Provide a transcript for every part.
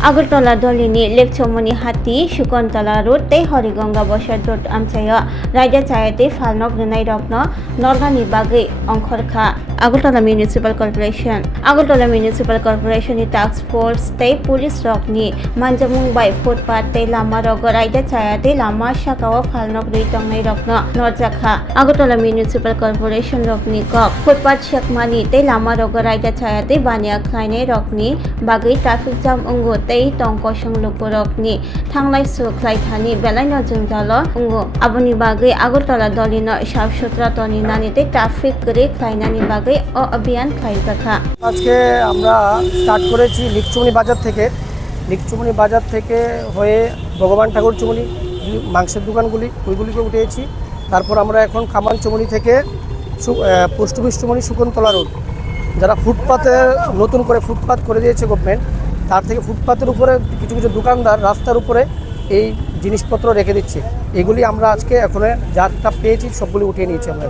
Agartala Dolini Lekchomoni Hati Shukontala Road Te Horigonga Bosha Road Amchaya Raja Chayate Falnok Nunai Rokno Norgani Bagi Onkorka Agartala Municipal Corporation ni Task Force Te Police Rokni Manjamung by Footpath Te Lama Rogo Raja Chayate Lama Shakawa Falnok Ritongnai Rokno Norjaka Agartala Municipal Corporation Rokni Kok Footpath Shakmani Te Lama Rogo Raja Chayate Banya Klaine Rokni Bagi Traffic Jam Ungo Te Tongko Shanglupurokni Tanglai Suklai Thani Belaino Jungjalo Ungo Aboni Bagi Agartala Dolino Sharp Sutra Toni Nanite Traffic Gre Klainani Bagi O Abhiyan Khaitaka আজকে আমরা start করেছি লিকচুমনি বাজার থেকে হয়ে ভগবান ঠাকুর চুমনি মাংসের দোকানগুলি ওইগুলিকে উঠেছি। তারপর আমরা এখন কামান চুমনি থেকে পোস্ট অফিস চুমনি শকুন্তলা রোড, যারা ফুটপাতের নতুন করে ফুটপাত করে দিয়েছে গভর্নমেন্ট, তার থেকে ফুটপাতের উপরে কিছু কিছু দোকানদার রাস্তার উপরে এই জিনিসপত্র রেখে দিচ্ছে। এগুলি আমরা আজকে এখন যারটা পেয়েছি সবগুলি উঠিয়ে নিয়েছি আমরা।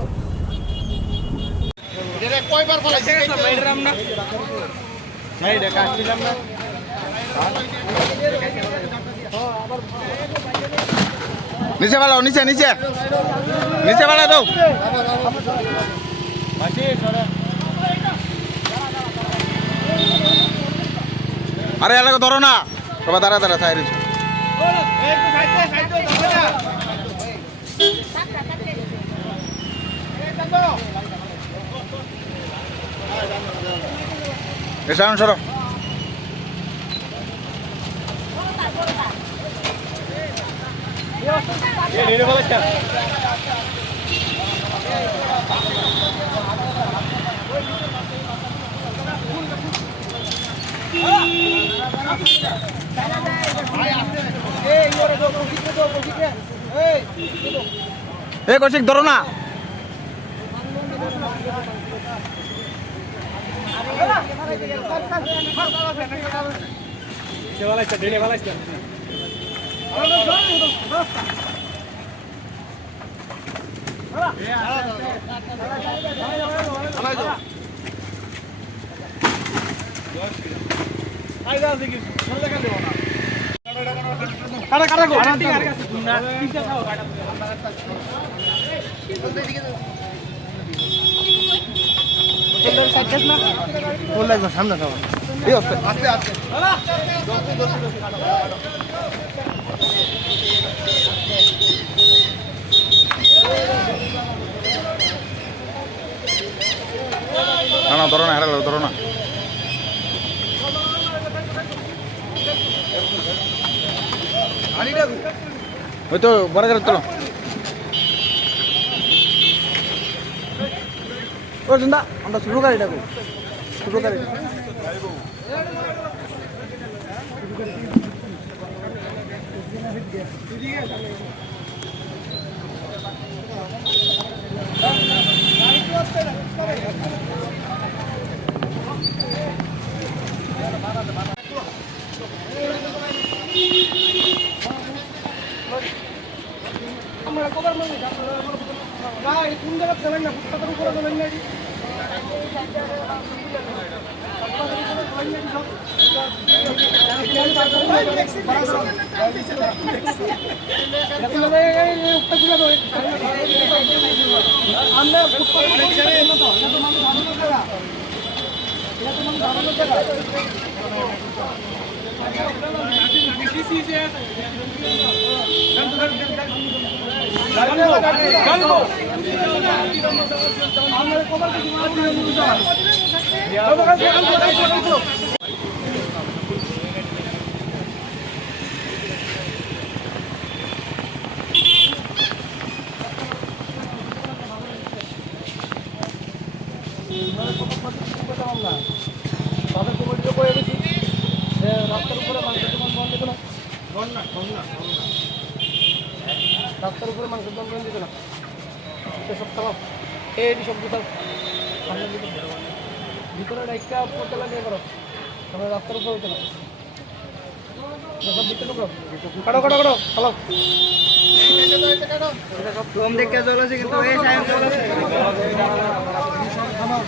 নিচে ভালো নিচে ভালো দাও। আরে এলাকা ধরো না, সবাই দাঁড়া থাই রয়েছে। এসান সরো কৌশিক ধরো না। সামনে আস্তে না ধরো না, হেরা ধরো না। ওই তো বড় করে তোলো। ও জিন্দা আমরা শুরু গাড়ি ডাকো, শুরু গাড়ি রাস্তার উপরে মাংসের দোকান বন্ধ দিত না, সব খারাপ। এই সব কোথাও ভিতরে একটা পোতলা নিয়ে করো, তবে রাস্তার উপরে হইতে না সব ভিতরে কাটো হ্যালো কম দেখে জল আছে কিন্তু এই সাইন জল আছে। আমরা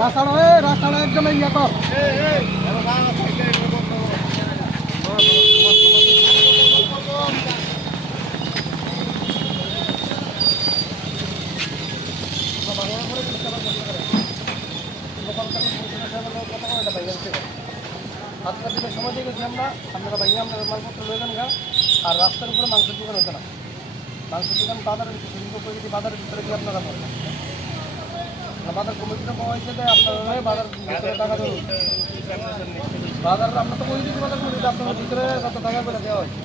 রাস্তাটা একদম ইয়ে কর। সাতটার দিকে সময় দিয়ে গেছি আমরা, আপনারা ভাইয়া আপনারা মালপত্র লয়ে যান গা। আর রাস্তার উপরে মাংসের দোকান হইতে না, মাংসের দোকান বাজারের সুন্দর করে যদি বাজারের ভিতরে গিয়ে আপনারা করবেন। বাজার কমিটিটা পাওয়া হয়েছে যে আপনারা বাজার ভিতরে টাকা দেবেন। বাজার আমরা তো বই দিচ্ছি বাজার কমিটি আপনার ভিতরে কত টাকা করে দেওয়া হয়েছে।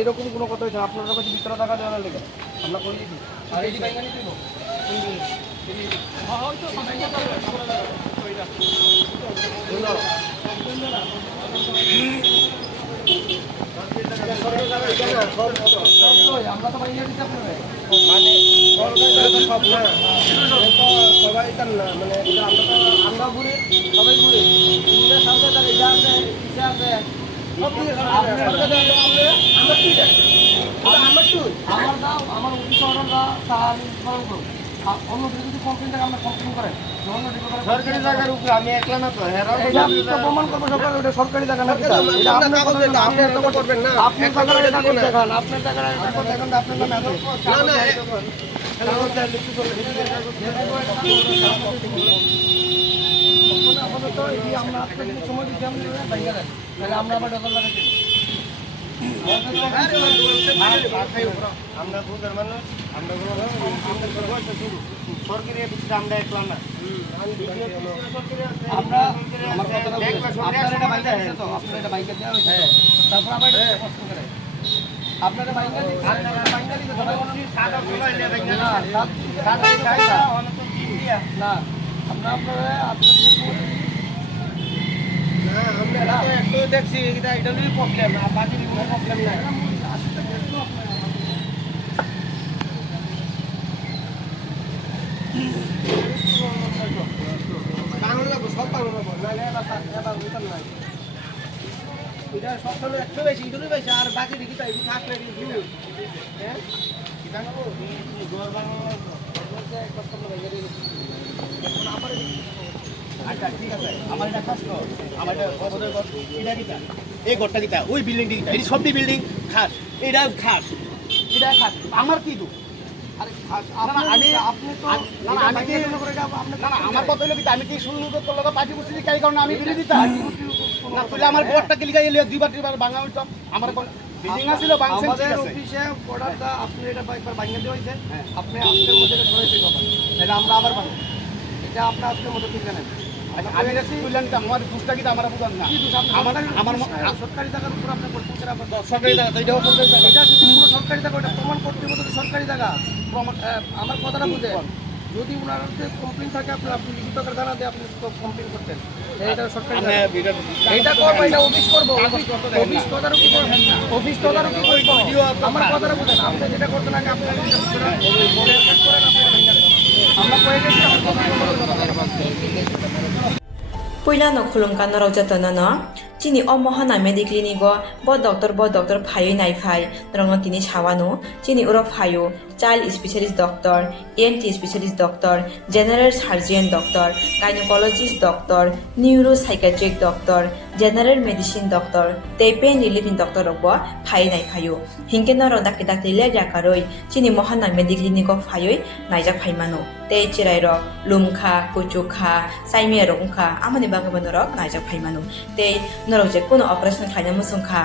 এরকম কোনো কথা হয়েছে আপনারা কাছে ভিতরে টাকা দেওয়ার লেগে আমরা করে দিচ্ছি। আর এই বাইগানি দিব আমরা তো বাইগানি দিচ্ছি আপনারা সবাই মানে আমরা ঘুরি সবাই ঘুরি আমার অফিস অন্য যদি কমপ্লেন থাকে আমরা কমপ্লেন করেন সরকারি জায়গার উপরে আমি একলা না তো প্রমাণ করবো সরকার ওটা সরকারি জায়গা না করবেন না আপনি দেখান আপনার জায়গায় দেখেন আপনার নামে আপাতত আমরা আপনাকে সময় দিচ্ছি তাহলে আমরা আবার ডবল লাগাচ্ছি। আমরা ভূতের মানুষ, আমরা সরকারি আমরা একলা না। আমরা আপনার বাইকে আছে তো আপনার এটা বাইকে দেওয়া হয়েছে তারপর আবার কষ্ট করে আপনারা বাইকে না আমরা আপনারা একটু দেখছি এটা প্রবলেম আর বাকি কোনো প্রবলেম নাই। সব পালন এটা সব সময় একটু বেশি ইটুরই বেশি আর বাকি দিকে তাই থাকলে হ্যাঁ আচ্ছা ঠিক আছে আমার এটা খাস আমার এটা এই ঘরটা দিতা ওই বিল্ডিং দিতা এই সবটি বিল্ডিং খাস এটা খাস আমার কি দু আমার কথা হলো আমি কি শুনলু তো তোর পার্টি করছি কাই কারণে আমি বিলি দিতাম না তুই আমার বড়টা কি লিগাই দুইবার ভাঙা হইতো আমার বিল্ডিং আছিল আমাদের অফিসে অর্ডারটা আপনি এটা একবার ভাঙা দেওয়া হয়েছে আপনি আজকের মধ্যে এটা সরাই দিতে হবে তাহলে আমরা আবার পাবো এটা আপনি আজকের মধ্যে তুলে নেন। আমি তুললেন আমার দুষ্টা কিন্তু আমার বুঝান না আমার সরকারি জায়গার উপর আপনি করছেন সরকারি জায়গা এটাও সরকারি জায়গা এটা যদি পুরো সরকারি জায়গা ওটা প্রমাণ করতে হবে সরকারি জায়গা আমার কথাটা বুঝে যদি ওনার কমপ্লেন থাকে আপনি লিখিত করে জানা দিয়ে আপনি কমপ্লেন করতেন এটা সরকারি এটা করবো এটা অফিস করবো অফিস তদারকি করবেন না অফিস তদারকি করবো আমার কথাটা বুঝেন আপনি যেটা করতেন আগে আপনি আমরা কয়ে গেছি Puyla no khulungkan no rojata no chini omohana mediclinigo bo doctor phayo nai phai rongno tini chawano chini uro phayo child specialist doctor ENT specialist doctor general surgeon doctor gynecologist doctor neuropsychiatric doctor general medicine doctor te pain relieving doctor robo phai nai phayo hingke no rodak dak tile jakaroi chini mohana mediclinigo phayoi naijak phaimano te chirai ro lumkha kuchukha saime rongkha amani bangabano rok naijak phaimano te norok je kono operation khaina musungkha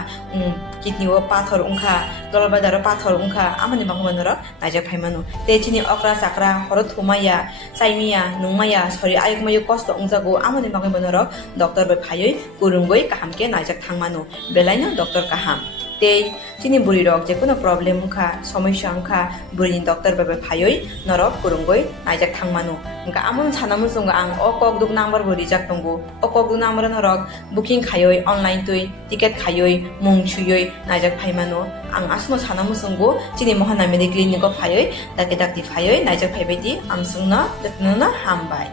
kidney o pathor ungkha dolbadar pathor ungkha amani bangabano rok naijak phaimano te chini okra sakra horo thumaya saimia nungmaya sori ayukmayu kosto ungjago amani bangabano rok doctor bai phayoi kurungoi kahamke naijak thangmano belaino doctor kaham tei chini buri rok je kono problem ungkha সমস্যা ungkha burini doctor bai phayoi norok kurungoi naijak thangmano ungka amon sanamun sunga ang okok duk number buri jak tongo okok duk number norok booking khayoi online tui ticket khayoi mung chuyoi naijak phaimano ang asno sanamun sungo chini mohana medical clinic phayoi dakti phayoi naijak phaibai di ang sungna datnuna hambai